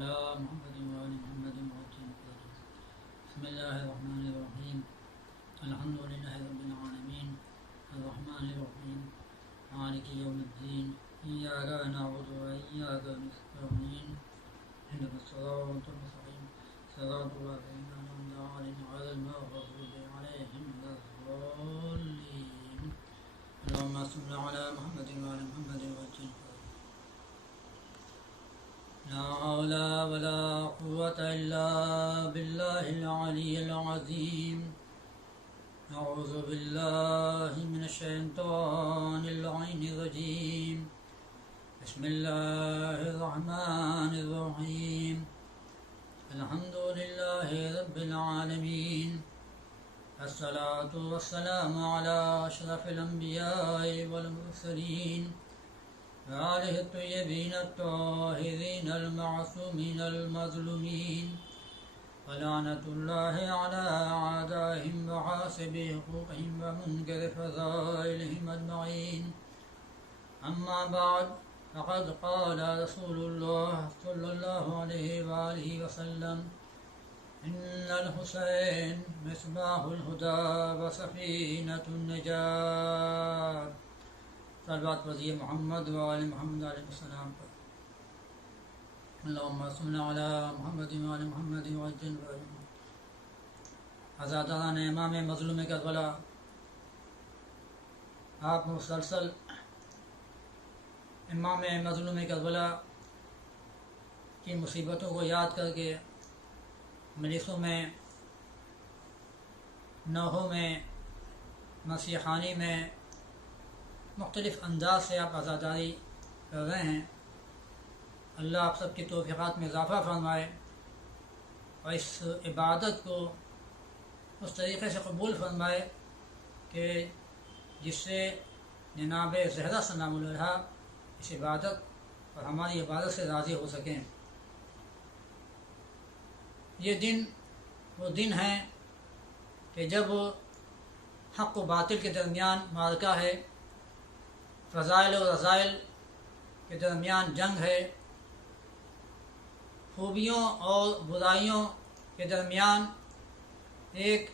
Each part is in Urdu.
على محمد وآل محمد وسلم. بسم الله الرحمن الرحيم. الحمد لله رب العالمين الرحمن الرحيم مالك يوم الدين إياك نعبد وإياك نستعين اهدنا الصراط المستقيم صراط الذين أنعمت عليهم غير المغضوب عليهم ولا الضالين. اللهم صل على محمد وآل محمد وسلم. لا حول ولا قوة إلا بالله العلي العظيم. أعوذ بالله من الشيطان اللعين الرجيم. بسم الله الرحمن الرحيم. الحمد لله رب العالمين. الصلاة والسلام على أشرف الأنبياء والمرسلين وآله الطيبين الطاهرين المعصومين المظلومين ولعنة الله على أعدائهم وحاسب حقوقهم ومنكر فضائلهم أجمعين. أما بعد فقد قال رسول الله صلى الله عليه وآله وسلم إن الحسين مصباح الهدى وسفينة النجاة. صلوات پڑھیے محمد وآل محمد علیہ السلام پر. اللہم صل علی محمد وآل محمد وعجل فرجهم. عزاداران امام مظلوم کربلا، آپ مسلسل امام مظلوم کربلا کی مصیبتوں کو یاد کر کے مجلسوں میں، نوحوں میں، مسیحانی میں مختلف انداز سے آپ عزاداری کر رہے ہیں. اللہ آپ سب کی توفیقات میں اضافہ فرمائے اور اس عبادت کو اس طریقے سے قبول فرمائے کہ جس سے جناب زہرا سلام علیہا اس عبادت اور ہماری عبادت سے راضی ہو سکیں. یہ دن وہ دن ہے کہ جب حق و باطل کے درمیان معرکہ ہے، فضائل و رذائل کے درمیان جنگ ہے، خوبیوں اور برائیوں کے درمیان ایک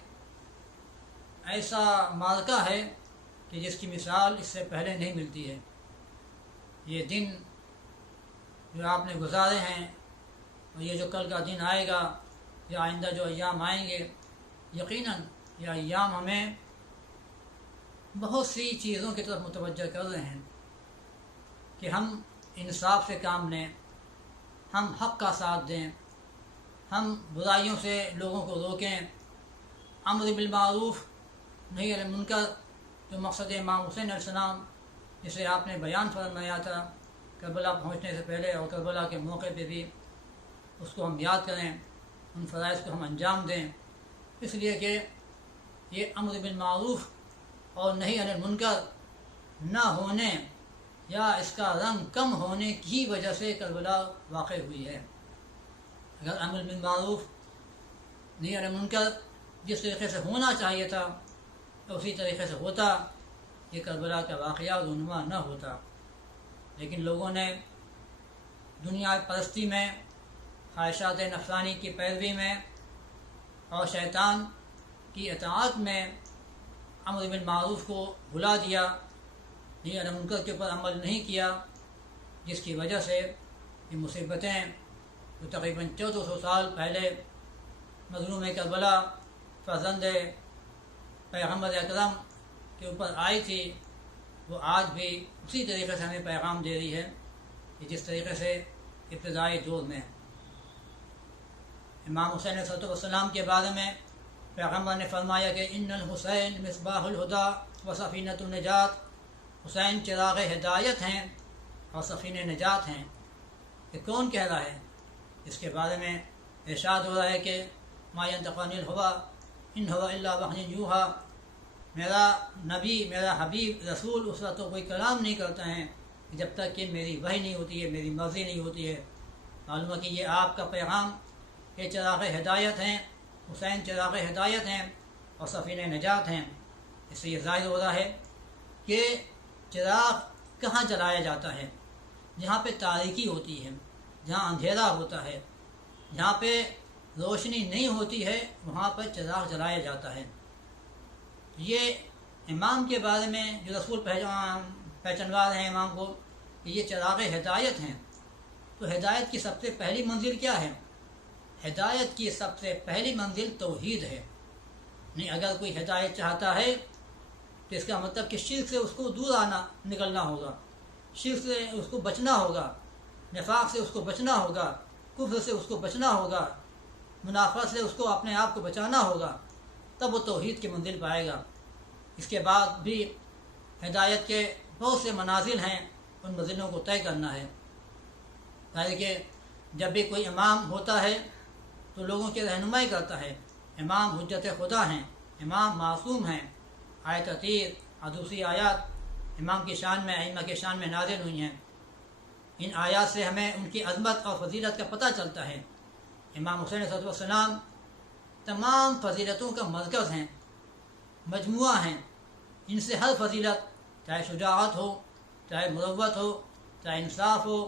ایسا معرکہ ہے کہ جس کی مثال اس سے پہلے نہیں ملتی ہے. یہ دن جو آپ نے گزارے ہیں اور یہ جو کل کا دن آئے گا یا آئندہ جو ایام آئیں گے، یقیناً یہ ایام ہمیں بہت سی چیزوں کی طرف متوجہ کر رہے ہیں کہ ہم انصاف سے کام لیں، ہم حق کا ساتھ دیں، ہم برائیوں سے لوگوں کو روکیں، امر بالمعروف نہی عن المنکر، جو مقصد امام حسین علیہ السلام جسے آپ نے بیان فرمایا تھا کربلا پہنچنے سے پہلے اور کربلا کے موقع پہ بھی، اس کو ہم یاد کریں، ان فرائض کو ہم انجام دیں. اس لیے کہ یہ امر بالمعروف اور نہی عن المنکر نہ ہونے یا اس کا رنگ کم ہونے کی وجہ سے کربلا واقع ہوئی ہے. اگر امر بالمعروف نہی عن المنکر جس طریقے سے ہونا چاہیے تھا اسی طریقے سے ہوتا، یہ کربلا کا واقعہ رونما نہ ہوتا. لیکن لوگوں نے دنیا پرستی میں، خواہشات نفسانی کی پیروی میں اور شیطان کی اطاعت میں امر بالمعروف کو بھلا دیا، نہی عن المنکر کے اوپر عمل نہیں کیا، جس کی وجہ سے یہ مصیبتیں جو تقریباً 1400 سال پہلے مظلوم کربلا فرزند پیغمبر اکرم کے اوپر آئی تھی، وہ آج بھی اسی طریقے سے ہمیں پیغام دے رہی ہے کہ جس طریقے سے ابتدائی دور میں امام حسین علیہ السلام کے بارے میں پیغمبر نے فرمایا کہ ان الحسین مصباح الہدی و سفینۃ النجات. حسین چراغ ہدایت ہیں اور سفینہ نجات ہیں. یہ کون کہہ رہا ہے؟ اس کے بارے میں ارشاد ہو رہا ہے کہ ما ینطق عن الہوی ان هو الا وحی یوحی. میرا نبی، میرا حبیب رسول اس وقت تو کوئی کلام نہیں کرتا ہے جب تک کہ میری وحی نہیں ہوتی ہے، میری مرضی نہیں ہوتی ہے. معلوم ہے کہ یہ آپ کا پیغام، یہ چراغ ہدایت ہیں، حسین چراغ ہدایت ہیں اور سفینہ نجات ہیں. اس سے یہ ظاہر ہو رہا ہے کہ چراغ کہاں جلایا جاتا ہے؟ جہاں پہ تاریکی ہوتی ہے، جہاں اندھیرا ہوتا ہے، جہاں پہ روشنی نہیں ہوتی ہے وہاں پر چراغ جلایا جاتا ہے۔ یہ امام کے بارے میں جو رسول پہچانوا رہے ہیں امام کو کہ یہ چراغ ہدایت ہیں، تو ہدایت کی سب سے پہلی منزل کیا ہے؟ ہدایت کی سب سے پہلی منزل توحید ہے۔ نہیں، اگر کوئی ہدایت چاہتا ہے تو اس کا مطلب کہ شرک سے اس کو دور نکلنا ہوگا، شرک سے اس کو بچنا ہوگا، نفاق سے اس کو بچنا ہوگا، کفر سے اس کو بچنا ہوگا، منافقت سے اس کو اپنے آپ کو بچانا ہوگا، تب وہ توحید کی منزل پائے گا۔ اس کے بعد بھی ہدایت کے بہت سے منازل ہیں، ان منزلوں کو طے کرنا ہے۔ کہ جب بھی کوئی امام ہوتا ہے تو لوگوں کی رہنمائی کرتا ہے۔ امام حجت خدا ہیں، امام معصوم ہیں۔ آیت عتیق اور دوسری آیات امام کی شان میں، ائمہ کی شان میں نازل ہوئی ہیں۔ ان آیات سے ہمیں ان کی عظمت اور فضیلت کا پتہ چلتا ہے۔ امام حسین علیہ السلام تمام فضیلتوں کا مرکز ہیں، مجموعہ ہیں۔ ان سے ہر فضیلت، چاہے شجاعت ہو، چاہے مروت ہو، چاہے انصاف ہو،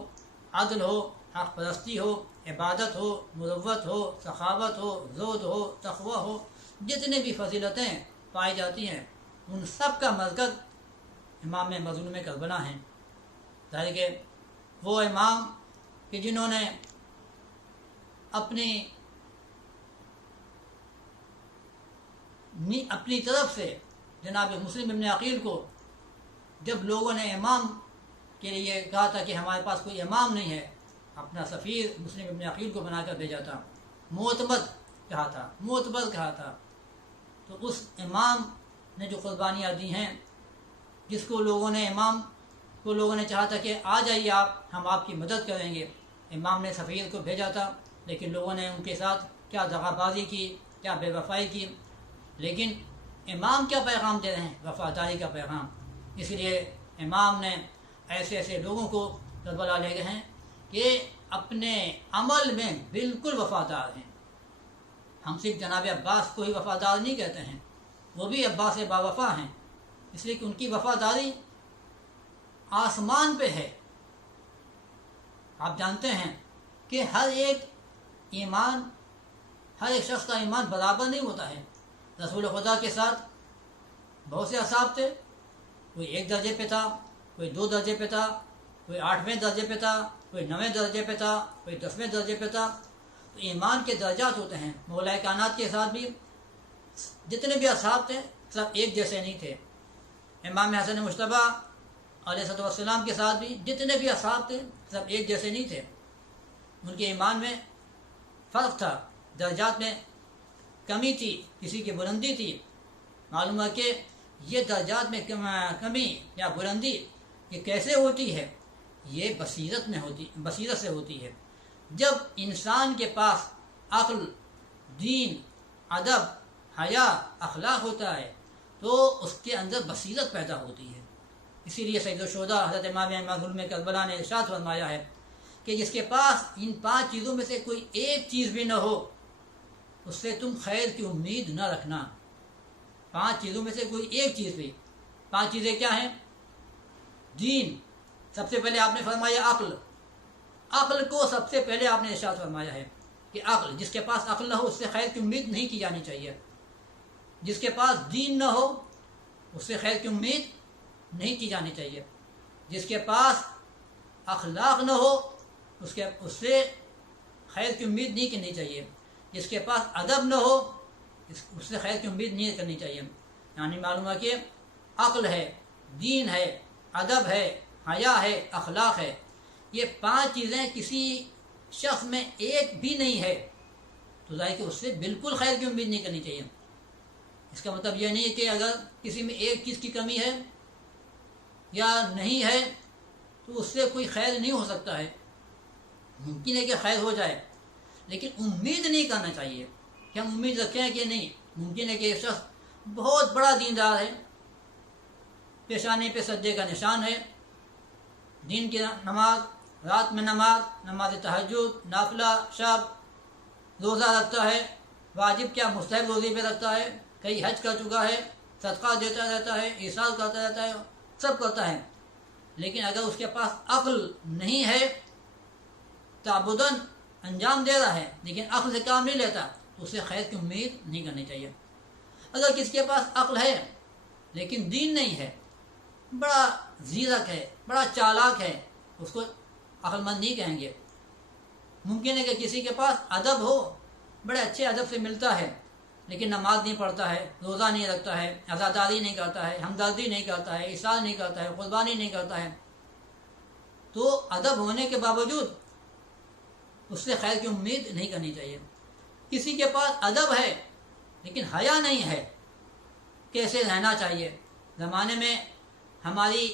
عدل ہو، حق پرستی ہو، عبادت ہو، مروت ہو، سخاوت ہو، زہد ہو، تقوی ہو، جتنے بھی فضیلتیں پائی جاتی ہیں ان سب کا مرکز امام مظلوم کربلا ہیں۔ ظاہر کہ وہ امام کہ جنہوں نے اپنی طرف سے جناب مسلم ابن عقیل کو جب لوگوں نے امام کے لیے کہا تھا کہ ہمارے پاس کوئی امام نہیں ہے، اپنا سفیر مسلم ابن عقیل کو بنا کر بھیجا تھا، معتمد کہا تھا۔ تو اس امام نے جو قربانیاں دی ہیں، جس کو لوگوں نے چاہا تھا کہ آ جائیے آپ، ہم آپ کی مدد کریں گے، امام نے سفیر کو بھیجا تھا، لیکن لوگوں نے ان کے ساتھ کیا دغا بازی کی، کیا بے وفائی کی۔ لیکن امام کیا پیغام دے رہے ہیں؟ وفاداری کا پیغام۔ اس لیے امام نے ایسے لوگوں کو کربلا لے گئے ہیں کہ اپنے عمل میں بالکل وفادار ہیں۔ ہم صرف جناب عباس کو ہی وفادار نہیں کہتے ہیں، وہ بھی عباس باوفا ہیں، اس لیے کہ ان کی وفاداری آسمان پہ ہے۔ آپ جانتے ہیں کہ ہر ایک شخص کا ایمان برابر نہیں ہوتا ہے۔ رسول خدا کے ساتھ بہت سے اصحاب تھے، کوئی 1 درجے پہ تھا، کوئی 2 درجے پہ تھا، کوئی 8ویں درجے پہ تھا، کوئی 9ویں درجے پہ تھا، کوئی 10ویں درجے پہ تھا۔ تو ایمان کے درجات ہوتے ہیں۔ مولا کائنات کے ساتھ بھی جتنے بھی اصحاب تھے سب ایک جیسے نہیں تھے۔ امام حسن مجتبیٰ علیہ السلام کے ساتھ بھی جتنے بھی اصحاب تھے سب ایک جیسے نہیں تھے، ان کے ایمان میں فرق تھا، درجات میں کمی تھی، کسی کی بلندی تھی۔ معلوم ہے کہ یہ درجات میں کمی یا بلندی یہ کیسے ہوتی ہے؟ یہ بصیرت سے ہوتی ہے۔ جب انسان کے پاس عقل، دین، ادب، حیا، اخلاق ہوتا ہے تو اس کے اندر بصیرت پیدا ہوتی ہے۔ اسی لیے سید الشہداء حضرت امام مظلوم کربلا نے ارشاد فرمایا ہے کہ جس کے پاس ان 5 چیزوں میں سے کوئی ایک چیز بھی نہ ہو اس سے تم خیر کی امید نہ رکھنا۔ 5 چیزوں میں سے کوئی ایک چیز بھی۔ 5 چیزیں کیا ہیں؟ دین، سب سے پہلے آپ نے فرمایا عقل کو سب سے پہلے آپ نے ارشاد فرمایا ہے کہ عقل، جس کے پاس عقل نہ ہو اس سے خیر کی امید نہیں کی جانی چاہیے۔ جس کے پاس دین نہ ہو اس سے خیر کی امید نہیں کی جانی چاہیے۔ جس کے پاس اخلاق نہ ہو اس سے خیر کی امید نہیں کرنی چاہیے۔ جس کے پاس ادب نہ ہو اس سے خیر کی امید نہیں کرنی چاہیے۔ یعنی معلوم ہے کہ عقل ہے، دین ہے، ادب ہے، حیا ہے، اخلاق ہے، یہ 5 چیزیں کسی شخص میں ایک بھی نہیں ہے تو ظاہر کہ اس سے بالکل خیر کی امید نہیں کرنی چاہیے۔ اس کا مطلب یہ نہیں ہے کہ اگر کسی میں ایک چیز کی کمی ہے یا نہیں ہے تو اس سے کوئی خیر نہیں ہو سکتا ہے۔ ممکن ہے کہ خیر ہو جائے لیکن امید نہیں کرنا چاہیے کہ ہم امید رکھیں کہ نہیں۔ ممکن ہے کہ ایک شخص بہت بڑا دیندار ہے، پیشانے پہ سجدے کا نشان ہے، دن کی نماز، رات میں نماز تہجد، نافلہ، شب، روزہ رکھتا ہے، واجب کیا مستحب روزے پہ رکھتا ہے، کئی حج کر چکا ہے، صدقہ دیتا رہتا ہے، ایثار کرتا رہتا ہے، سب کرتا ہے، لیکن اگر اس کے پاس عقل نہیں ہے، تعبداً انجام دے رہا ہے لیکن عقل سے کام نہیں لیتا تو اسے خیر کی امید نہیں کرنی چاہیے۔ اگر کسی کے پاس عقل ہے لیکن دین نہیں ہے، بڑا زیرک ہے، بڑا چالاک ہے، اس کو عقل مند نہیں کہیں گے۔ ممکن ہے کہ کسی کے پاس ادب ہو، بڑے اچھے ادب سے ملتا ہے لیکن نماز نہیں پڑھتا ہے، روزہ نہیں رکھتا ہے، عزاداری نہیں کرتا ہے، ہمدردی نہیں کرتا ہے، احسان نہیں کرتا ہے، قربانی نہیں کرتا ہے، تو ادب ہونے کے باوجود اس سے خیر کی امید نہیں کرنی چاہیے۔ کسی کے پاس ادب ہے لیکن حیا نہیں ہے، کیسے رہنا چاہیے، زمانے میں ہماری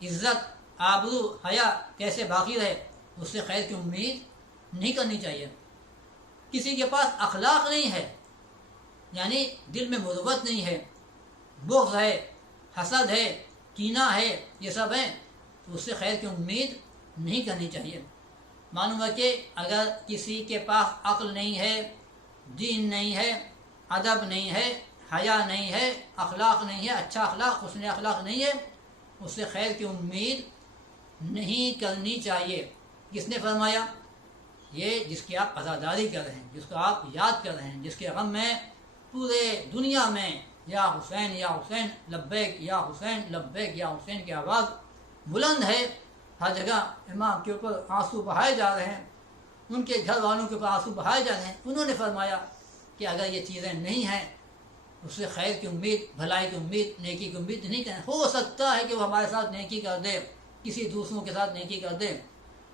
عزت، آبرو، حیا کیسے باقی رہے، اس سے خیر کی امید نہیں کرنی چاہیے۔ کسی کے پاس اخلاق نہیں ہے، یعنی دل میں مروت نہیں ہے، بغض ہے، حسد ہے، کینہ ہے، یہ سب ہیں، تو اس سے خیر کی امید نہیں کرنی چاہیے۔ معلوم ہے کہ اگر کسی کے پاس عقل نہیں ہے، دین نہیں ہے، ادب نہیں ہے، حیا نہیں ہے، اخلاق نہیں ہے، اچھا اخلاق، حسن اخلاق نہیں ہے، اس سے خیر کی امید نہیں کرنی چاہیے۔ کس نے فرمایا؟ یہ جس کی آپ عزاداری کر رہے ہیں، جس کو آپ یاد کر رہے ہیں، جس کے غم میں پورے دنیا میں یا حسین یا حسین لبیک یا حسین لبیک یا حسین کی آواز بلند ہے، ہر جگہ امام کے اوپر آنسو بہائے جا رہے ہیں، ان کے گھر والوں کے اوپر آنسو بہائے جا رہے ہیں، انہوں نے فرمایا کہ اگر یہ چیزیں نہیں ہیں اس سے خیر کی امید، بھلائی کی امید، نیکی کی امید نہیں کریں۔ ہو سکتا ہے کہ وہ ہمارے ساتھ نیکی کر دے، کسی دوسروں کے ساتھ نیکی کر دے،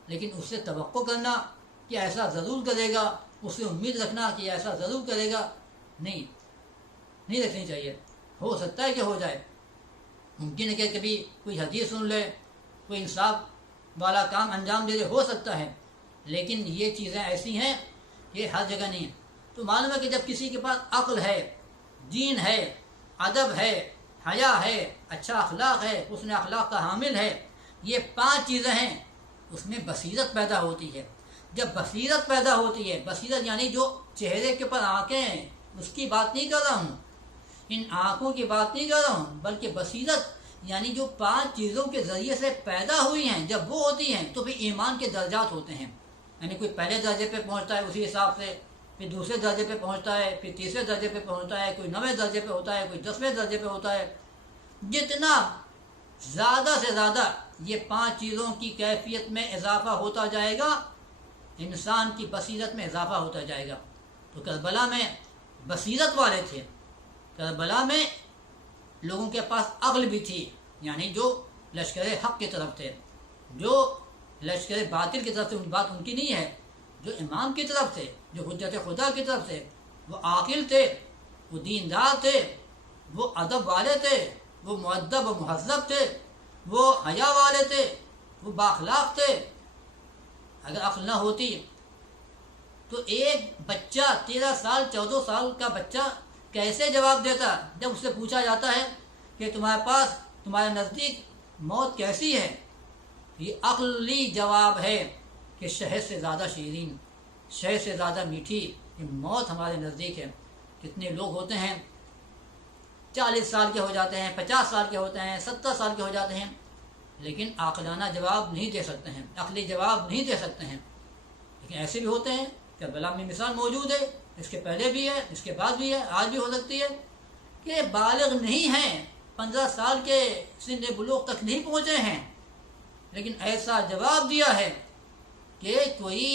لیکن اس سے توقع کرنا کہ ایسا ضرور کرے گا، اس سے امید رکھنا کہ ایسا ضرور کرے گا، نہیں رکھنی چاہیے۔ ہو سکتا ہے کہ ہو جائے، ممکن ہے کہ کبھی کوئی حدیث سن لے، کوئی انصاف والا کام انجام دے دے، ہو سکتا ہے، لیکن یہ چیزیں ایسی ہیں کہ ہر جگہ نہیں ہیں۔ تو معلوم ہے کہ جب کسی کے پاس عقل ہے، دین ہے، ادب ہے، حیا ہے، اچھا اخلاق ہے، حسن اخلاق کا حامل ہے، یہ 5 چیزیں ہیں، اس میں بصیرت پیدا ہوتی ہے۔ جب بصیرت پیدا ہوتی ہے، بصیرت یعنی جو چہرے کے اوپر آنکھیں ہیں، اس کی بات نہیں کر رہا ہوں، ان آنکھوں کی بات نہیں کر رہا ہوں، بلکہ بصیرت یعنی جو 5 چیزوں کے ذریعے سے پیدا ہوئی ہیں، جب وہ ہوتی ہیں تو پھر ایمان کے درجات ہوتے ہیں، یعنی کوئی پہلے درجے پہ پہنچتا ہے اسی حساب سے، پھر دوسرے درجے پہ پہنچتا ہے، پھر تیسرے درجے پہ پہنچتا ہے، کوئی 9ویں درجے پہ ہوتا ہے، کوئی 10ویں درجے پہ ہوتا ہے۔ جتنا زیادہ سے زیادہ یہ 5 چیزوں کی کیفیت میں اضافہ ہوتا جائے گا، انسان کی بصیرت میں اضافہ ہوتا جائے گا۔ تو کربلا میں بصیرت والے تھے، کربلا میں لوگوں کے پاس عقل بھی تھی، یعنی جو لشکر حق کی طرف تھے، جو لشکر باطل کی طرف سے بات ان کی نہیں ہے، جو امام کی طرف تھے، جو حجت خدا کی طرف سے، وہ عاقل تھے، وہ دیندار تھے، وہ ادب والے تھے، وہ مؤدب و مہذب تھے، وہ حیا والے تھے، وہ بااخلاق تھے۔ اگر عقل نہ ہوتی تو ایک بچہ 13 سال 14 سال کا بچہ کیسے جواب دیتا جب اس سے پوچھا جاتا ہے کہ تمہارے پاس، تمہارے نزدیک موت کیسی ہے؟ یہ عقلی جواب ہے کہ شہد سے زیادہ شیرین، شہد سے زیادہ میٹھی یہ موت ہمارے نزدیک ہے۔ کتنے لوگ ہوتے ہیں 40 سال کے ہو جاتے ہیں، 50 سال کے ہوتے ہیں، 70 سال کے ہو جاتے ہیں، لیکن عاقلانہ جواب نہیں دے سکتے ہیں، عقلی جواب نہیں دے سکتے ہیں۔ لیکن ایسے بھی ہوتے ہیں، کربلا میں مثال موجود ہے، اس کے پہلے بھی ہے، اس کے بعد بھی ہے، آج بھی ہو سکتی ہے، کہ بالغ نہیں ہیں، 15 سال کے سن بلوغ تک نہیں پہنچے ہیں، لیکن ایسا جواب دیا ہے کہ کوئی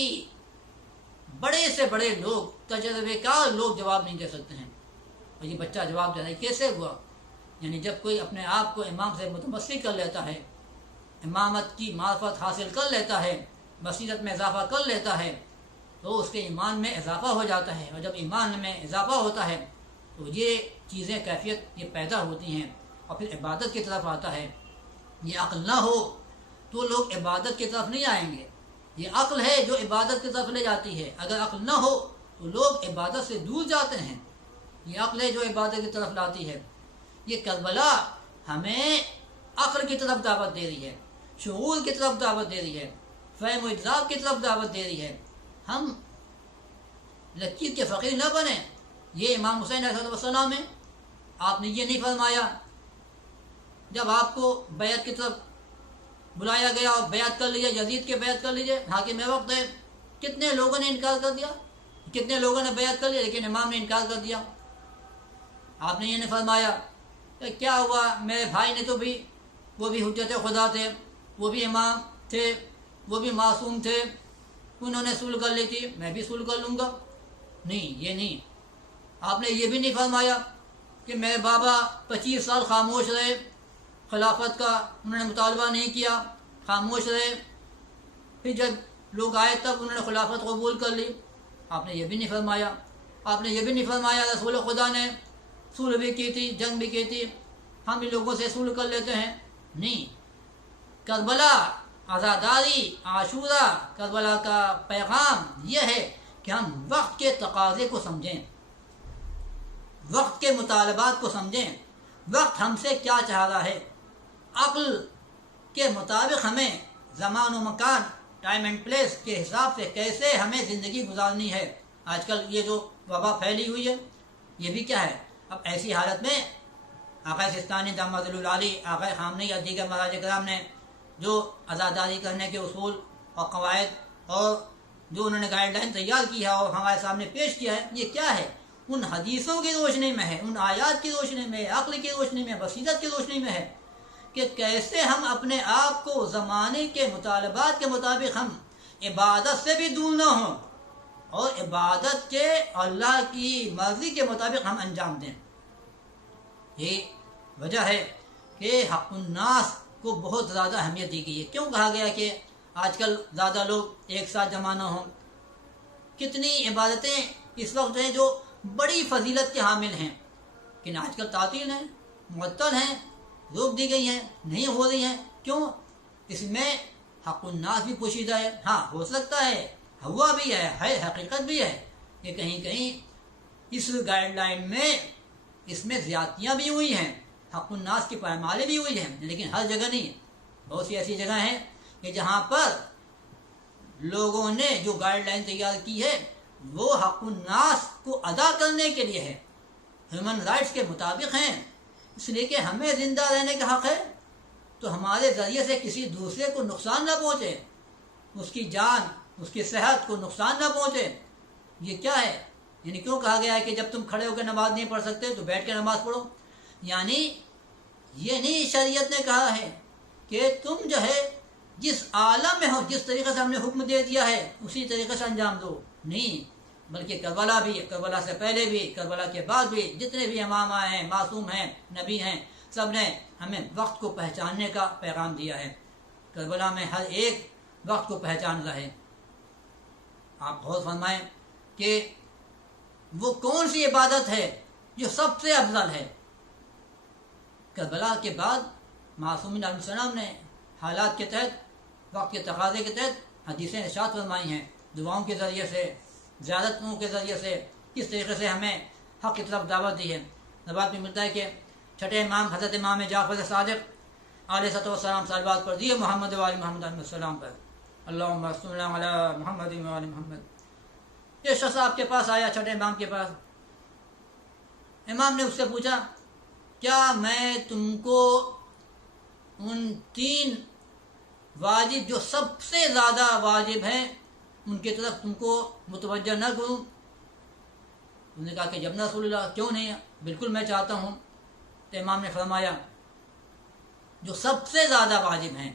بڑے سے بڑے لوگ، تجربے کار لوگ جواب نہیں دے سکتے ہیں، اور یہ بچہ جواب دے رہا ہے۔ کیسے ہوا؟ یعنی جب کوئی اپنے آپ کو امام سے متمسک کر لیتا ہے، امامت کی معرفت حاصل کر لیتا ہے، بصیرت میں اضافہ کر لیتا ہے، تو اس کے ایمان میں اضافہ ہو جاتا ہے، اور جب ایمان میں اضافہ ہوتا ہے تو یہ چیزیں، کیفیت یہ پیدا ہوتی ہیں، اور پھر عبادت کی طرف آتا ہے۔ یہ عقل نہ ہو تو لوگ عبادت کی طرف نہیں آئیں گے، یہ عقل ہے جو عبادت کی طرف لے جاتی ہے۔ اگر عقل نہ ہو تو لوگ عبادت سے دور جاتے ہیں، یہ عقل ہے جو عبادت کی طرف لاتی ہے۔ یہ کربلا ہمیں عقل کی طرف دعوت دے رہی ہے، شعور کی طرف دعوت دے رہی ہے، فہم و ادراک کی طرف دعوت دے رہی ہے۔ ہم لکیر کے فقیر نہ بنیں۔ یہ امام حسین علیہ السلام ہے، آپ نے یہ نہیں فرمایا جب آپ کو بیعت کی طرف بلایا گیا اور بیعت کر لیجیے، یزید کے بیعت کر لیجیے، حاکم وقت ہے، کتنے لوگوں نے انکار کر دیا، کتنے لوگوں نے بیعت کر لیا، لیکن امام نے انکار کر دیا۔ آپ نے یہ نہیں فرمایا کہ کیا ہوا، میرے بھائی نے تو بھی، وہ بھی حجت خدا تھے، وہ بھی امام تھے، وہ بھی معصوم تھے، انہوں نے صلح کر لی تھی، میں بھی صلح کر لوں گا۔ نہیں، یہ نہیں۔ آپ نے یہ بھی نہیں فرمایا کہ میرے بابا 25 سال خاموش رہے، خلافت کا انہوں نے مطالبہ نہیں کیا، خاموش رہے، پھر جب لوگ آئے تب انہوں نے خلافت قبول کر لی۔ آپ نے یہ بھی نہیں فرمایا۔ آپ نے یہ بھی نہیں فرمایا رسول خدا نے صلح بھی کی تھی، جنگ بھی کی تھی، ہم بھی لوگوں سے صلح کر لیتے ہیں۔ نہیں، کربلا، عزاداری، عاشورہ، کربلا کا پیغام یہ ہے کہ ہم وقت کے تقاضے کو سمجھیں، وقت کے مطالبات کو سمجھیں، وقت ہم سے کیا چاہ رہا ہے، عقل کے مطابق ہمیں زمان و مکان، ٹائم اینڈ پلیس کے حساب سے کیسے ہمیں زندگی گزارنی ہے۔ آج کل یہ جو وبا پھیلی ہوئی ہے، یہ بھی کیا ہے؟ اب ایسی حالت میں آقا سستانی دامت العالی، آقا خامنہی یا دیگر مراج کرام نے جو عزاداری کرنے کے اصول اور قواعد اور جو انہوں نے گائیڈ لائن تیار کی ہے اور ہمارے سامنے پیش کیا ہے، یہ کیا ہے؟ ان حدیثوں کی روشنی میں ہے، ان آیات کی روشنی میں، عقل کی روشنی میں، بصیرت کی روشنی میں ہے کہ کیسے ہم اپنے آپ کو زمانے کے مطالبات کے مطابق ہم عبادت سے بھی دور نہ ہوں اور عبادت کے اللہ کی مرضی کے مطابق ہم انجام دیں۔ یہ وجہ ہے کہ حق الناس کو بہت زیادہ اہمیت دی گئی ہے۔ کیوں کہا گیا کہ آج کل زیادہ لوگ ایک ساتھ جمع نہ ہوں؟ کتنی عبادتیں اس وقت ہیں جو بڑی فضیلت کے حامل ہیں، لیکن آج کل تعطیل ہیں، معطل ہیں، روک دی گئی ہیں، نہیں ہو رہی ہیں۔ کیوں؟ اس میں حق الناس بھی پوشیدہ ہے۔ ہاں، ہو سکتا ہے، ہوا بھی ہے حقیقت بھی ہے کہ کہیں کہیں اس گائیڈ لائن میں اس میں زیادتیاں بھی ہوئی ہیں، حق الناس کی پائمالی بھی ہوئی ہیں، لیکن ہر جگہ نہیں۔ بہت سی ایسی جگہ ہیں کہ جہاں پر لوگوں نے جو گائیڈ لائن تیار کی ہے وہ حق الناس کو ادا کرنے کے لیے ہے، ہیومن رائٹس کے مطابق ہیں، اس لیے کہ ہمیں زندہ رہنے کا حق ہے، تو ہمارے ذریعے سے کسی دوسرے کو نقصان نہ پہنچے، اس کی جان، اس کی صحت کو نقصان نہ پہنچے۔ یہ کیا ہے؟ یعنی کیوں کہا گیا ہے کہ جب تم کھڑے ہو کے نماز نہیں پڑھ سکتے تو بیٹھ کے نماز پڑھو؟ یعنی یہ نہیں شریعت نے کہا ہے کہ تم جو ہے جس عالم میں ہو، جس طریقے سے ہم نے حکم دے دیا ہے اسی طریقے سے انجام دو، نہیں، بلکہ کربلا بھی، کربلا سے پہلے بھی، کربلا کے بعد بھی جتنے بھی امام آئے ہیں، معصوم ہیں، نبی ہیں، سب نے ہمیں وقت کو پہچاننے کا پیغام دیا ہے۔ کربلا میں ہر ایک وقت کو پہچان رہا ہے۔ آپ غور فرمائیں کہ وہ کون سی عبادت ہے جو سب سے افضل ہے۔ کربلا کے بعد معصومین علیہ السلام نے حالات کے تحت، وقت کے تقاضے کے تحت حدیثیں ارشاد فرمائی ہیں، دعاؤں کے ذریعے سے، زیارتوں کے ذریعے سے، کس طریقے سے ہمیں حق کی طرف دعوت دی ہے۔ نبات میں ملتا ہے کہ چھٹے امام حضرت امام جعفر صادق علیہ السلام صلوات پر دیے محمد و آل محمد علیہ السلام پر، اللہم صل علی محمد و آل محمد۔ یہ شخص آپ کے پاس آیا، چھٹے امام کے پاس، امام نے اس سے پوچھا کیا میں تم کو ان 3 واجب جو سب سے زیادہ واجب ہیں ان کی طرف تم کو متوجہ نہ کروں؟ انہوں نے کہا کہ جب رسول اللہ، کیوں نہیں، بالکل میں چاہتا ہوں۔ تو امام نے فرمایا جو سب سے زیادہ واجب ہیں،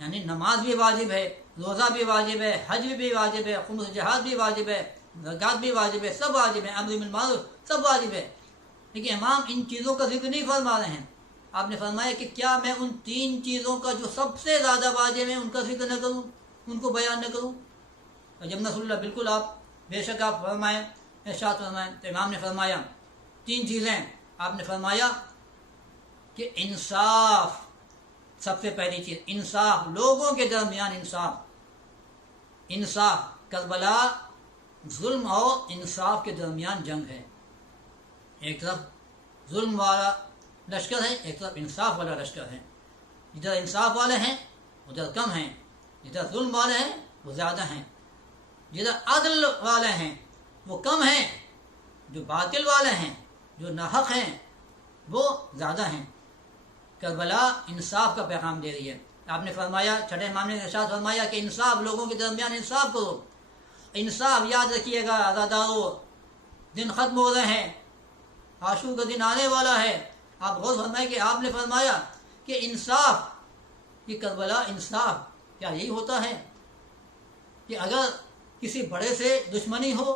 یعنی نماز بھی واجب ہے، روزہ بھی واجب ہے، حج بھی واجب ہے، خمس جہاد بھی واجب ہے، زکوٰۃ بھی واجب ہے، سب واجب ہیں، امر بالمعروف سب واجب ہے، لیکن امام ان چیزوں کا ذکر نہیں فرما رہے ہیں۔ آپ نے فرمایا کہ کیا میں ان 3 چیزوں کا جو سب سے زیادہ واجب ہیں ان کا ذکر نہ کروں، ان کو بیان نہ کروں؟ جب رسول اللہ، بالکل آپ بے شک آپ فرمائیں، ارشاد فرمائیں۔ تو امام نے فرمایا 3 چیزیں۔ آپ نے فرمایا کہ انصاف، سب سے پہلی چیز انصاف، لوگوں کے درمیان انصاف۔ انصاف، کربلا ظلم اور انصاف کے درمیان جنگ ہے۔ ایک طرف ظلم والا لشکر ہے، ایک طرف انصاف والا لشکر ہے۔ جدھر انصاف والے ہیں ادھر کم ہیں، جدھر ظلم والے ہیں وہ زیادہ ہیں، جدھر عدل والے ہیں وہ کم ہیں، جو باطل والے ہیں، جو ناحق ہیں وہ زیادہ ہیں۔ کربلا انصاف کا پیغام دے رہی ہے۔ آپ نے فرمایا، چھٹے امام نے ارشاد فرمایا کہ انصاف، لوگوں کے درمیان انصاف کرو۔ انصاف یاد رکھیے گا عزادارو، دن ختم ہو رہے ہیں، عاشور کا دن آنے والا ہے۔ آپ غور فرمائیں کہ آپ نے فرمایا کہ انصاف، یہ کربلا انصاف، کیا یہی ہوتا ہے کہ اگر کسی بڑے سے دشمنی ہو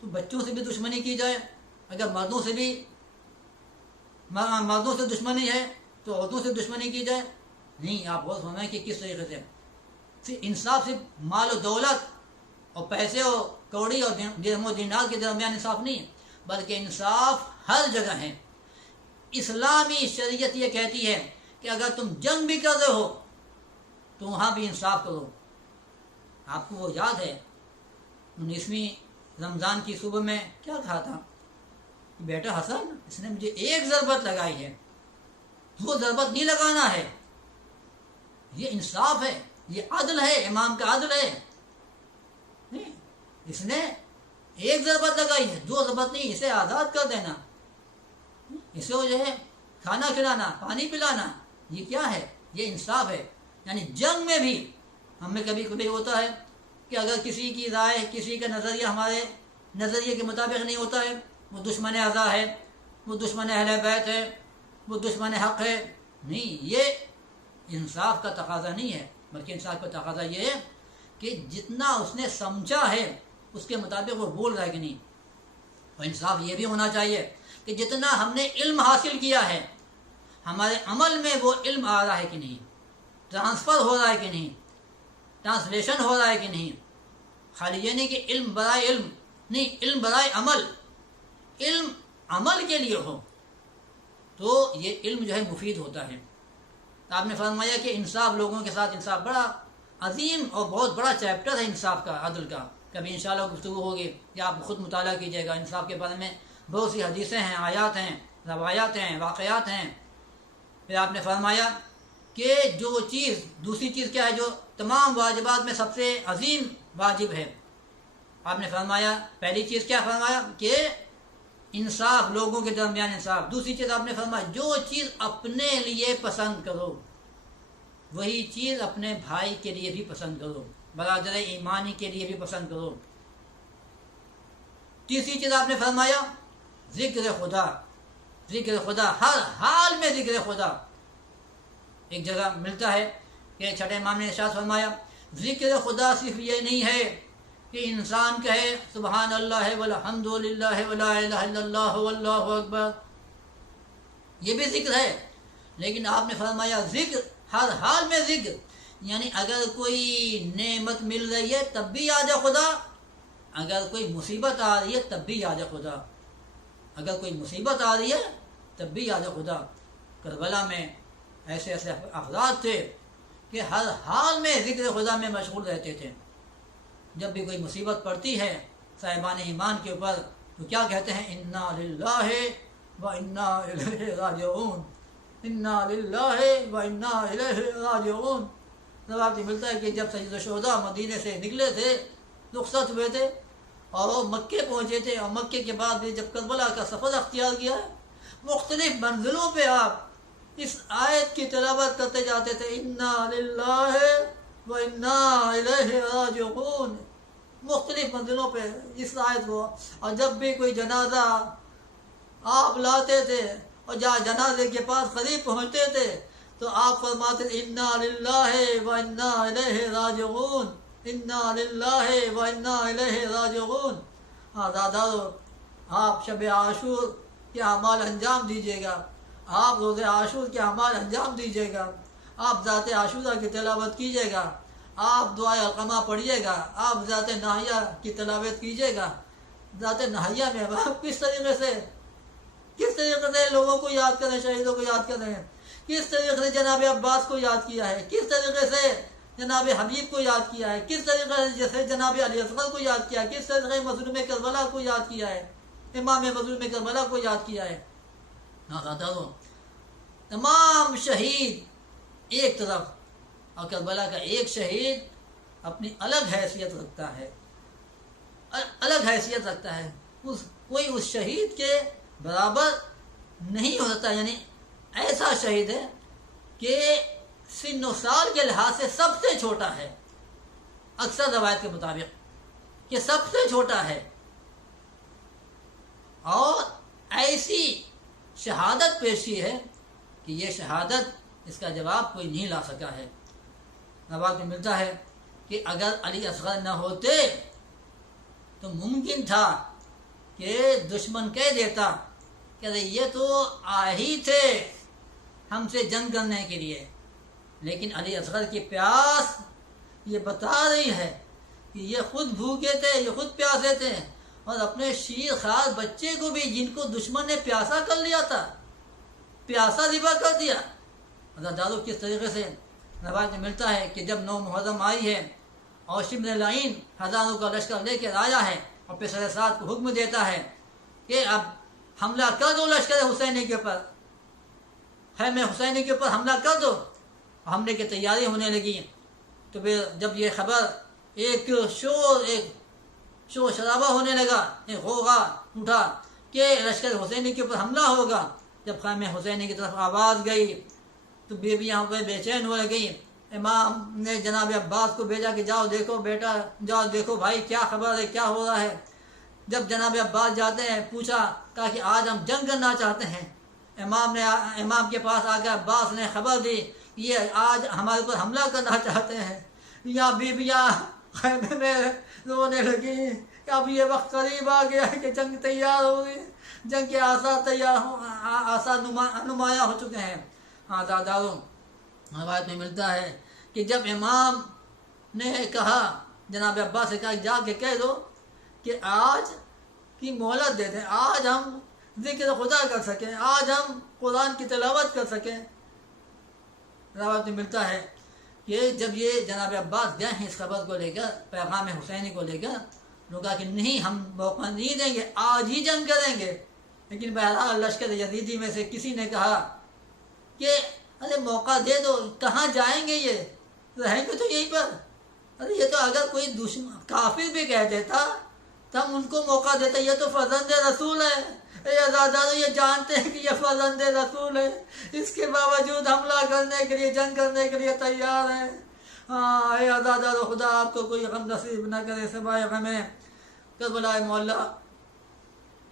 تو بچوں سے بھی دشمنی کی جائے، اگر مردوں سے دشمنی ہے تو عورتوں سے دشمنی کی جائے؟ نہیں، آپ غور فرمائیں کہ کس طریقے سے صرف انصاف صرف مال و دولت اور پیسے اور کوڑی اور درہم و دینار کے درمیان انصاف نہیں ہے، بلکہ انصاف ہر جگہ ہے۔ اسلامی شریعت یہ کہتی ہے کہ اگر تم جنگ بھی کر رہے ہو تو وہاں بھی انصاف کرو۔ آپ کو وہ یاد ہے 19ویں رمضان کی صبح میں کیا کہا تھا؟ بیٹا حسن، اس نے مجھے ایک ضربت لگائی ہے، وہ ضربت نہیں لگانا ہے، یہ انصاف ہے، یہ عدل ہے، امام کا عدل ہے۔ اس نے ایک ضربت لگائی ہے، 2 ضربت نہیں، اسے آزاد کر دینا، اسے جو ہے کھانا کھلانا، پانی پلانا، یہ کیا ہے؟ یہ انصاف ہے۔ یعنی جنگ میں بھی ہمیں کبھی کبھی ہوتا ہے کہ اگر کسی کی رائے، کسی کا نظریہ ہمارے نظریے کے مطابق نہیں ہوتا ہے، وہ دشمن اعضاء ہے، وہ دشمن اہل بیت ہے، وہ دشمن حق ہے۔ نہیں، یہ انصاف کا تقاضا نہیں ہے، بلکہ انصاف کا تقاضا یہ ہے کہ جتنا اس نے سمجھا ہے اس کے مطابق وہ بول رہا ہے کہ نہیں۔ اور انصاف یہ بھی ہونا چاہیے کہ جتنا ہم نے علم حاصل کیا ہے ہمارے عمل میں وہ علم آ رہا ہے کہ نہیں، ٹرانسفر ہو رہا ہے کہ نہیں، ٹرانسلیشن ہو رہا ہے کہ نہیں۔ خالی یہ نہیں کہ علم برائے علم، نہیں، علم برائے عمل، علم عمل کے لیے ہو تو یہ علم جو ہے مفید ہوتا ہے۔ آپ نے فرمایا کہ انصاف، لوگوں کے ساتھ انصاف بڑا عظیم اور بہت بڑا چیپٹر ہے انصاف کا، عدل کا۔ کبھی انشاءاللہ گفتگو ہوگی یا آپ خود مطالعہ کیجیے گا انصاف کے بارے میں، بہت سی حدیثیں ہیں، آیات ہیں، روایات ہیں، واقعات ہیں۔ پھر آپ نے فرمایا کہ جو چیز، دوسری چیز کیا ہے جو تمام واجبات میں سب سے عظیم واجب ہے؟ آپ نے فرمایا پہلی چیز کیا فرمایا کہ انصاف، لوگوں کے درمیان انصاف۔ دوسری چیز آپ نے فرمایا جو چیز اپنے لیے پسند کرو وہی چیز اپنے بھائی کے لیے بھی پسند کرو، برادر ایمانی کے لیے بھی پسند کرو۔ تیسری چیز آپ نے فرمایا ذکر خدا، ذکر خدا، ہر حال میں ذکر خدا۔ ایک جگہ ملتا ہے کہ چھٹے امام نے ارشاد فرمایا ذکر خدا صرف یہ نہیں ہے کہ انسان کہے سبحان اللہ والحمد للہ ولا الہ الا اللہ واللہ اکبر، یہ بھی ذکر ہے، لیکن آپ نے فرمایا ذکر ہر حال میں ذکر، یعنی اگر کوئی نعمت مل رہی ہے تب بھی یاد خدا، اگر کوئی مصیبت آ رہی ہے تب بھی یاد خدا، اگر کوئی مصیبت آ رہی ہے تب بھی یاد خدا۔ کربلا میں ایسے ایسے افراد تھے کہ ہر حال میں ذکر خدا میں مشغول رہتے تھے۔ جب بھی کوئی مصیبت پڑتی ہے صاحبان ایمان کے اوپر تو کیا کہتے ہیں؟ انا للہ و انا الیہ راجعون، انا للہ و انا الیہ راجعون۔ روایت ملتا ہے کہ جب سید الشہداء مدینے سے نکلے تھے، رخصت ہوئے تھے اور وہ مکے پہنچے تھے، اور مکے کے بعد بھی جب کربلا کا سفر اختیار کیا، مختلف منزلوں پہ آپ اس آیت کی تلاوت کرتے جاتے تھے، انا للہ و انا الیہ راجعون، مختلف منزلوں پہ اس آیت کو۔ اور جب بھی کوئی جنازہ آپ لاتے تھے اور جہاں جنازے کے پاس قریب پہنچتے تھے تو آپ فرماتے انا للہ و انا الیہ راجعون، انا للہ و انا الیہ راجعون۔ دادارو، آپ شب عاشور کے اعمال انجام دیجیے گا، آپ روز عاشور کے اعمال انجام دیجیے گا، آپ ذات عاشورہ کی تلاوت کیجیے گا، آپ دعائے القمہ پڑھیے گا، آپ ذات نہیہ کی تلاوت کیجیے گا۔ ذات نہیہ میں آپ کس طریقے سے لوگوں کو یاد کریں، شہیدوں کو یاد کریں، کس طریقے سے جناب عباس کو یاد کیا ہے، کس طریقے سے جناب حبیب کو یاد کیا ہے، کس طریقے سے جیسے جناب علی اصغر کو یاد کیا ہے، کس طریقے سے مظلوم کربلا کو یاد کیا ہے، امام مظلوم کربلا کو یاد کیا ہے۔ تمام شہید ایک طرف اور کربلا کا ایک شہید اپنی الگ حیثیت رکھتا ہے، الگ حیثیت رکھتا ہے، کوئی اس شہید کے برابر نہیں ہو سکتا، یعنی ایسا شہید ہے کہ سن و سال کے لحاظ سے سب سے چھوٹا ہے اکثر روایت کے مطابق۔ کہ سب سے چھوٹا ہے، اور ایسی شہادت پیش کی ہے کہ یہ شہادت اس کا جواب کوئی نہیں لا سکا ہے۔ نواب میں ملتا ہے کہ اگر علی اصغر نہ ہوتے تو ممکن تھا کہ دشمن کہہ دیتا کہ یہ تو آ ہی تھے ہم سے جنگ کرنے کے لیے، لیکن علی اصغر کی پیاس یہ بتا رہی ہے کہ یہ خود بھوکے تھے، یہ خود پیاسے تھے، اور اپنے شیر خاص بچے کو بھی، جن کو دشمن نے پیاسا کر لیا تھا، پیاسا ذبح کر دیا۔ دارو کس طریقے سے روایت میں ملتا ہے کہ جب 9 محرم آئی ہے اور شبر لعین ہزاروں کا لشکر لے کر آیا ہے اور پیشر سعد کو حکم دیتا ہے کہ اب حملہ کر دو لشکر حسینی کے اوپر، خیمے حسینی کے اوپر حملہ کر دو، حملے کی تیاری ہونے لگی، تو پھر جب یہ خبر ایک شور شرابہ ہونے لگا، ایک غوغا اٹھا کہ لشکر حسینی کے اوپر حملہ ہوگا، جب خیمے حسینی کی طرف آواز گئی تو بیویاں پہ بے چین ہو گئی۔ امام نے جناب عباس کو بھیجا کہ جاؤ دیکھو بیٹا، جاؤ دیکھو بھائی کیا خبر ہے، کیا ہو رہا ہے۔ جب جناب عباس جاتے ہیں، پوچھا، کہا کہ آج ہم جنگ کرنا چاہتے ہیں۔ امام کے پاس آ کر عباس نے خبر دی کہ یہ آج ہمارے اوپر حملہ کرنا چاہتے ہیں۔ یا بیویاں خیمے میں رونے لگی کہ اب یہ وقت قریب آ گیا ہے کہ جنگ تیار ہو گئی، جنگ کے آثار نمایاں ہو چکے ہیں۔ داداروں روایت میں ملتا ہے کہ جب امام نے کہا، جناب عباس سے کہا جا کے کہہ دو کہ آج کی مہلت دے دیں، آج ہم ذکر خدا کر سکیں، آج ہم قرآن کی تلاوت کر سکیں۔ روایت میں ملتا ہے کہ جب یہ جناب عباس گئے ہیں اس خبر کو لے کر، پیغام حسینی کو لے کر، لوگ کہا کہ نہیں، ہم موقع نہیں دیں گے، آج ہی جنگ کریں گے۔ لیکن بہرحال لشکر یزیدی میں سے کسی نے کہا کہ ارے موقع دے دو، کہاں جائیں گے، یہ رہیں گے تو یہیں پر۔ ارے یہ تو اگر کوئی دشمن کافر بھی کہہ دیتا تو ہم ان کو موقع دیتے، یہ تو فرزند رسول ہے، اے عزادارو یہ جانتے ہیں کہ یہ فرزند رسول ہے، اس کے باوجود حملہ کرنے کے لیے، جنگ کرنے کے لیے تیار ہے۔ اے عزادارو خدا آپ کو کوئی غم نصیب نہ کرے سوائے غم کربلا معلیٰ،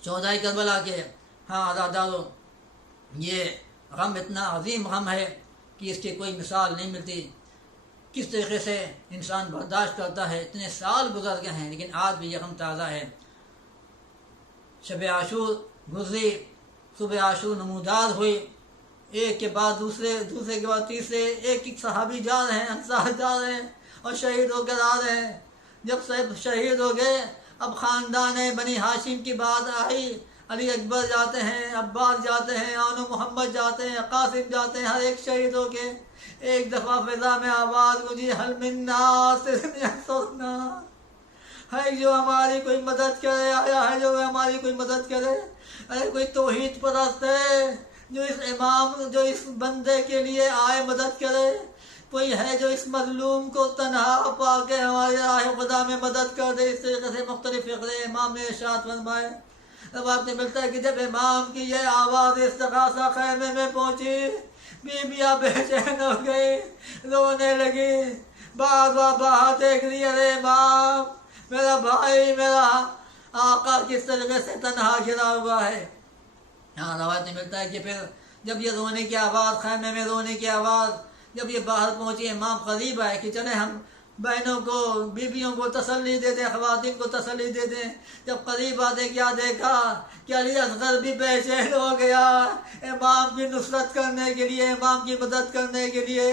شہدائے کربلا کے۔ عزادارو یہ غم اتنا عظیم غم ہے کہ اس کی کوئی مثال نہیں ملتی، کس طریقے سے انسان برداشت کرتا ہے۔ اتنے سال گزر گئے ہیں لیکن آج بھی یہ غم تازہ ہے۔ شب عاشور گزری، صبح عاشور نمودار ہوئی، ایک کے بعد دوسرے کے بعد تیسرے، ایک صحابی جا رہے ہیں، انصار جا رہے ہیں اور شہید ہو کر آ رہے ہیں۔ جب سب شہید ہو گئے، اب خاندان بنی ہاشم کی بات آئی، علی اکبر جاتے ہیں، عباس جاتے ہیں، آنو محمد جاتے ہیں، قاسم جاتے ہیں، ہر ایک شہید ہو کے ایک دفعہ فضا میں آواز گونجی، حل من ناصر ینصرنا، ہے جو ہماری کوئی مدد کرے، آیا ہے جو ہماری کوئی مدد کرے۔ ارے کوئی توحید پرست ہے جو اس امام، جو اس بندے کے لیے آئے مدد کرے، کوئی ہے جو اس مظلوم کو تنہا پا کے ہمارے راہ خدا میں مدد کر دے۔ اس طریقے سے مختلف فقرے امام نے ارشاد فرمائے۔ اب آپ نے ملتا ہے کہ جب امام کی یہ آواز استغاثہ خیمے میں پہنچی، بیویاں بے چین ہو گئی، رونے لگی، بار بار دیکھ رہی، ارے امام میرا بھائی، میرا آقا کس طریقے سے تنہا گھرا ہوا ہے۔ روایت میں ملتا ہے کہ پھر جب یہ رونے کی آواز، خیمے میں رونے کی آواز جب یہ باہر پہنچی، امام قریب آئے کہ چلیں ہم بہنوں کو، بیویوں کو تسلی دے دیں، خواتین کو تسلی دے دیں۔ جب قریب آتے کیا دیکھا کہ علی اصغر بھی بے چین ہو گیا امام کی نصرت کرنے کے لیے، امام کی مدد کرنے کے لیے۔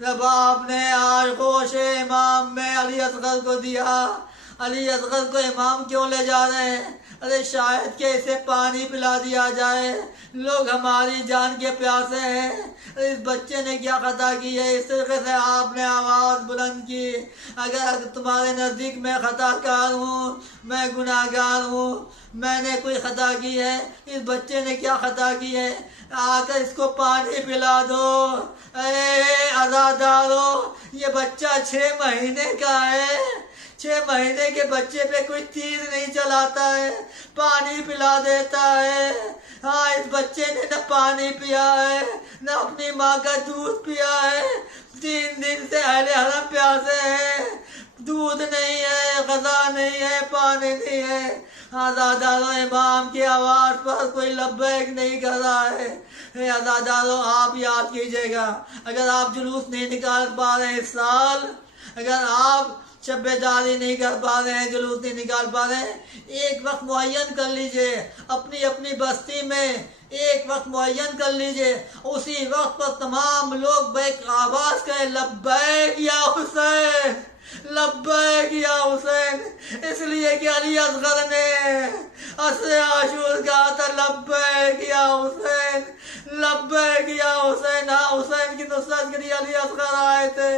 رباب نے آغوش امام میں علی اصغر کو دیا۔ علی اصغر کو امام کیوں لے جا رہے ہیں؟ ارے شاید کہ اسے پانی پلا دیا جائے، لوگ ہماری جان کے پیاسے ہیں، اس بچے نے کیا خطا کی ہے۔ اس طریقے سے آپ نے آواز بلند کی، اگر تمہارے نزدیک میں خطا کار ہوں، میں گناہ گار ہوں، میں نے کوئی خطا کی ہے، اس بچے نے کیا خطا کی ہے، آ کر اس کو پانی پلا دو۔ اے عزادارو یہ بچہ 6 مہینے کا ہے، 6 مہینے کے بچے پہ کوئی تیر نہیں چلاتا ہے، پانی پلا دیتا ہے۔ اس بچے نے نہ پانی پیا ہے، نہ اپنی ماں کا دودھ پیا ہے، 3 دن سے اہل حرم پیاسے ہیں، دودھ نہیں ہے، غذا نہیں ہے، پانی نہیں ہے، عزادارو امام کی آواز پر کوئی لبیک نہیں کر رہا ہے۔ عزادارو آپ یاد کیجیے گا، اگر آپ جلوس نہیں نکال پا رہے ہیں اس سال، اگر آپ شب داری نہیں کر پا رہے ہیں، جلوس نہیں نکال پا رہے ہیں، ایک وقت معین کر لیجئے، اپنی اپنی بستی میں ایک وقت معین کر لیجئے، اسی وقت پر تمام لوگ بیک آواز کہیں لبیک یا حسین، لبیک یا حسین، اس لیے کہ علی اصغر نے عصر عاشور کہا تھا لبیک یا حسین، لبیک یا حسین۔ ہاں، حسین کی نصرت کے لیے علی اصغر آئے تھے،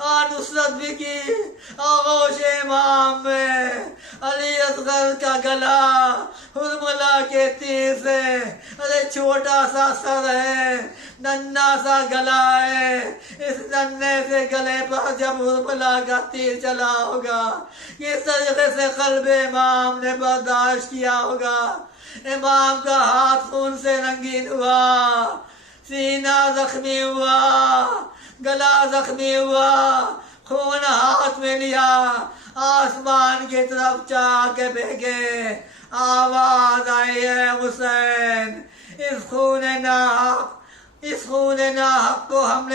اور نصرت بھی کی۔ آغوش امام میں علی اصغر کا گلا حرملہ کے تیر سے، ارے چھوٹا سا سر ہے، ننھا سا گلا ہے، اس ننھے سے گلے پر جب حرملہ کا تیر چلا ہوگا، کس طریقے سے قلب امام نے برداشت کیا ہوگا۔ امام کا ہاتھ خون سے رنگین ہوا، سینہ زخمی ہوا، گلا زخمی ہوا، خون ہاتھ میں لیا، آسمان کی طرف چاہ کے بھیگے، آواز آئی ہے حسین، اس خون ناحق کو ہم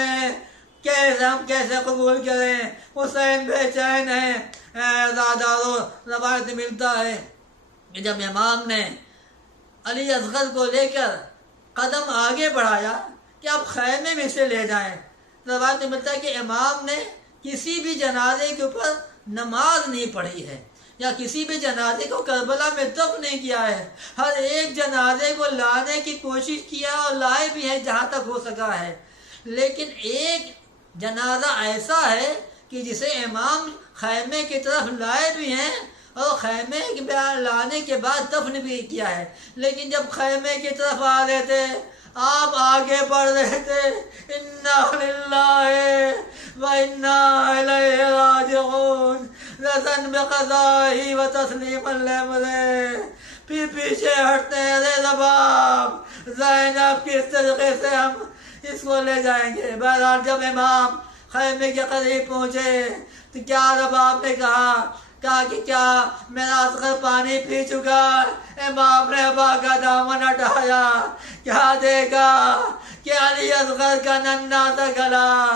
کیسے قبول کریں؟ حسین بے چین ہے۔ عزادارو روایت ملتا ہے کہ جب امام نے علی اصغر کو لے کر قدم آگے بڑھایا کہ آپ خیمے میں سے لے جائیں، روایت میں ملتا ہے کہ امام نے کسی بھی جنازے کے اوپر نماز نہیں پڑھی ہے، یا کسی بھی جنازے کو کربلا میں دفن نہیں کیا ہے، ہر ایک جنازے کو لانے کی کوشش کیا اور لائے بھی ہیں جہاں تک ہو سکا ہے، لیکن ایک جنازہ ایسا ہے کہ جسے امام خیمے کی طرف لائے بھی ہیں اور خیمے لانے کے بعد دفن بھی کیا ہے، لیکن جب خیمے کی طرف آ رہے تھے آپ آگے بڑھ رہے تھے، انا للہ و انا الیہ راجعون، رضن بقضائہ و تسلیما لامرہ، پھر پیچھے ہٹتے ہیں، رے رباب زینب کس طریقے سے ہم اس کو لے جائیں گے۔ بہرحال جب امام خیمے کے قریب پہنچے تو کیا رباب نے کہا کہ کیا میرا اصغر پانی پی چکا؟ امام نے ابا کا دامن ہٹایا، کیا دیکھا کہ علی اصغر کا ننھا سا گلا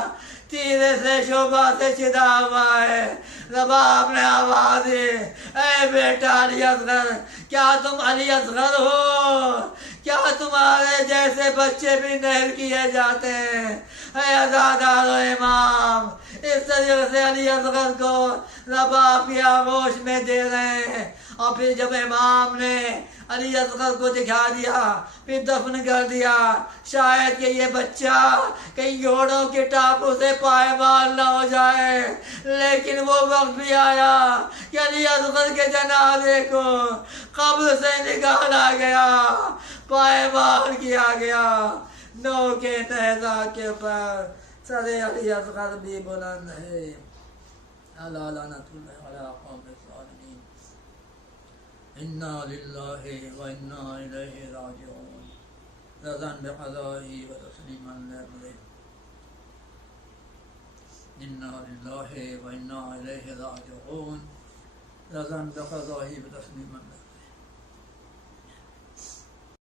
تیرے سے شعبہ سے چدا ہوا ہے۔ رباب نے آواز دی، اے بیٹا علی اصغر، کیا تم علی اصغر ہو؟ کیا تمہارے جیسے بچے بھی نہر کیے جاتے ہیں؟ اے عزادارو امام، اس طریقے سے علی اصغر کو رباب کی آغوش میں دے رہے ہیں، اور پھر جب امام نے علی اصغر کو دکھا دیا، پھر دفن کر دیا، شاید کہ یہ بچہ کئی گھوڑوں کے ٹاپوں سے پائمال نہ ہو جائے، لیکن وہ وقت بھی آیا کہ علی اصغر کے جنازے کو قبر سے نکالا گیا، پائمال کیا گیا، نو کے نیزہ کے پر سر علی اصغر بھی بلند ہے۔ الا لعنت اللہ علی قوم الظالمین، انا للہ و انا الیہ راجعون، رضا بقضائہ و تسلیما لامرہ، انا للہ و انا الیہ راجعون، رضا بقضائہ و تسلیما لامرہ۔